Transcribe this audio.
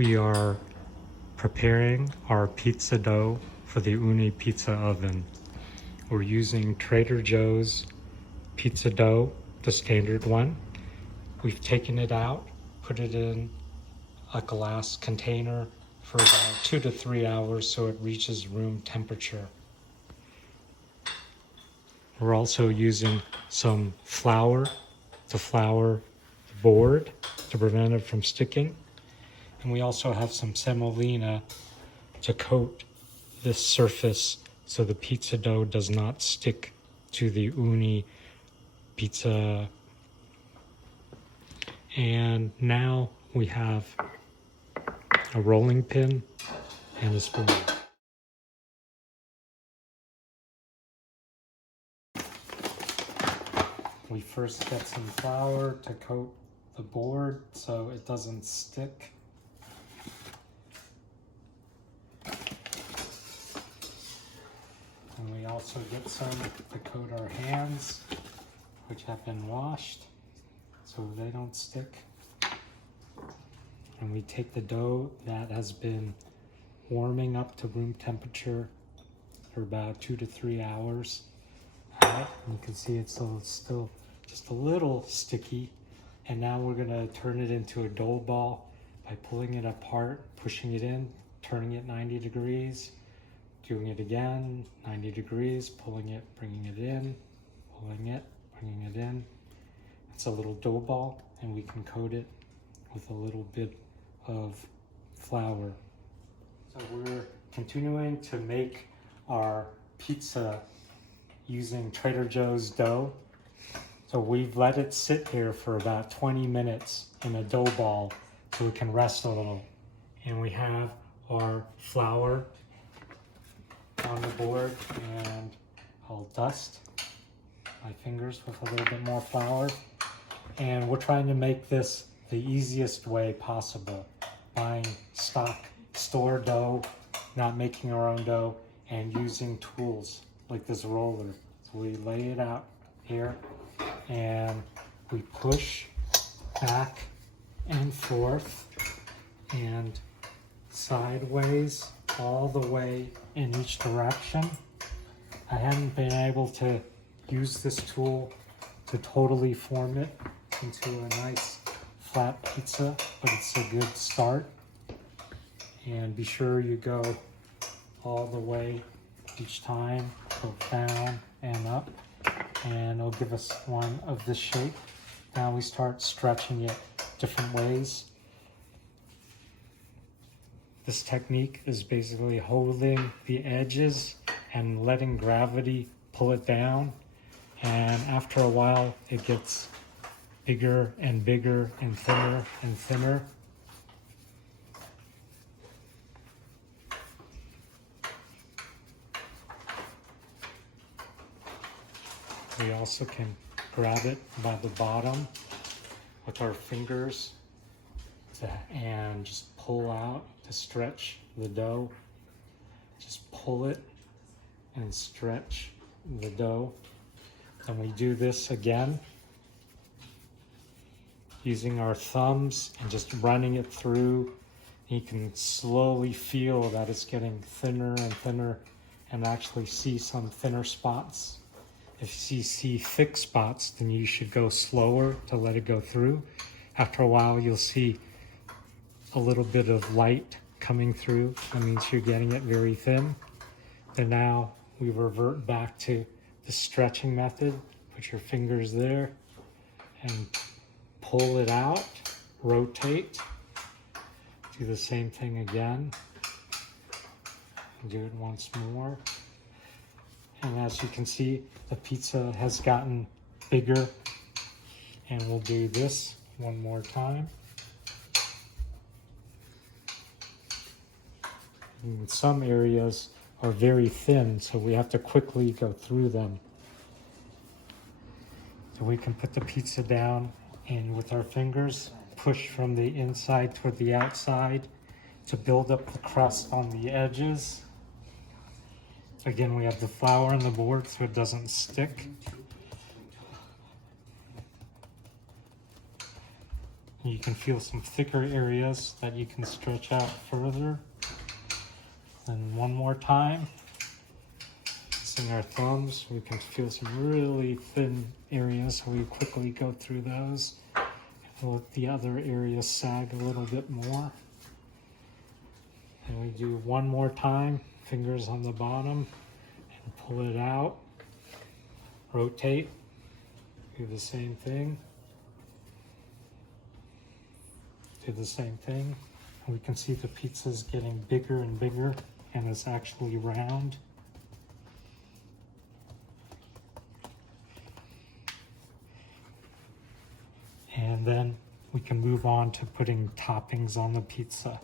We are preparing our pizza dough for the Ooni pizza oven. We're using Trader Joe's pizza dough, the standard one. We've taken it out, put it in a glass container for about 2 to 3 hours so it reaches room temperature. We're also using some flour to flour the board to prevent it from sticking. And we also have some semolina to coat this surface so the pizza dough does not stick to the Ooni pizza. And now we have a rolling pin and a spoon. We first get some flour to coat the board so it doesn't stick. And we also get some to coat our hands, which have been washed so they don't stick. And we take the dough that has been warming up to room temperature for about 2 to 3 hours. Right, you can see it's still just a little sticky. And now we're gonna turn it into a dough ball by pulling it apart, pushing it in, turning it 90 degrees, doing it again, 90 degrees, pulling it, bringing it in, pulling it, bringing it in. It's a little dough ball, and we can coat it with a little bit of flour. So we're continuing to make our pizza using Trader Joe's dough. So we've let it sit here for about 20 minutes in a dough ball so it can rest a little. And we have our flour on the board, and I'll dust my fingers with a little bit more flour. And we're trying to make this the easiest way possible, buying stock store dough, not making our own dough, and using tools like this roller. So we lay it out here and we push back and forth and sideways all the way in each direction. I haven't been able to use this tool to totally form it into a nice flat pizza, but it's a good start. And be sure you go all the way each time, go down and up, and it'll give us one of this shape. Now we start stretching it different ways. This technique is basically holding the edges and letting gravity pull it down, and after a while it gets bigger and bigger and thinner and thinner. We also can grab it by the bottom with our fingers and just pull out to stretch the dough. Just pull it and stretch the dough. And we do this again using our thumbs and just running it through. You can slowly feel that it's getting thinner and thinner, and actually see some thinner spots. If you see thick spots, then you should go slower to let it go through. After a while, you'll see a little bit of light coming through. That means you're getting it very thin. Then now we revert back to the stretching method. Put your fingers there and pull it out, rotate. Do the same thing again. Do it once more. And as you can see, the pizza has gotten bigger. And we'll do this one more time. And some areas are very thin, so we have to quickly go through them. So we can put the pizza down and with our fingers push from the inside toward the outside to build up the crust on the edges. Again, we have the flour on the board so it doesn't stick. You can feel some thicker areas that you can stretch out further. And one more time, using our thumbs, we can feel some really thin areas, so we quickly go through those. And let the other areas sag a little bit more. And we do one more time, fingers on the bottom, and pull it out. Rotate, do the same thing. Do the same thing. And we can see the pizza is getting bigger and bigger, and it's actually round. And then we can move on to putting toppings on the pizza.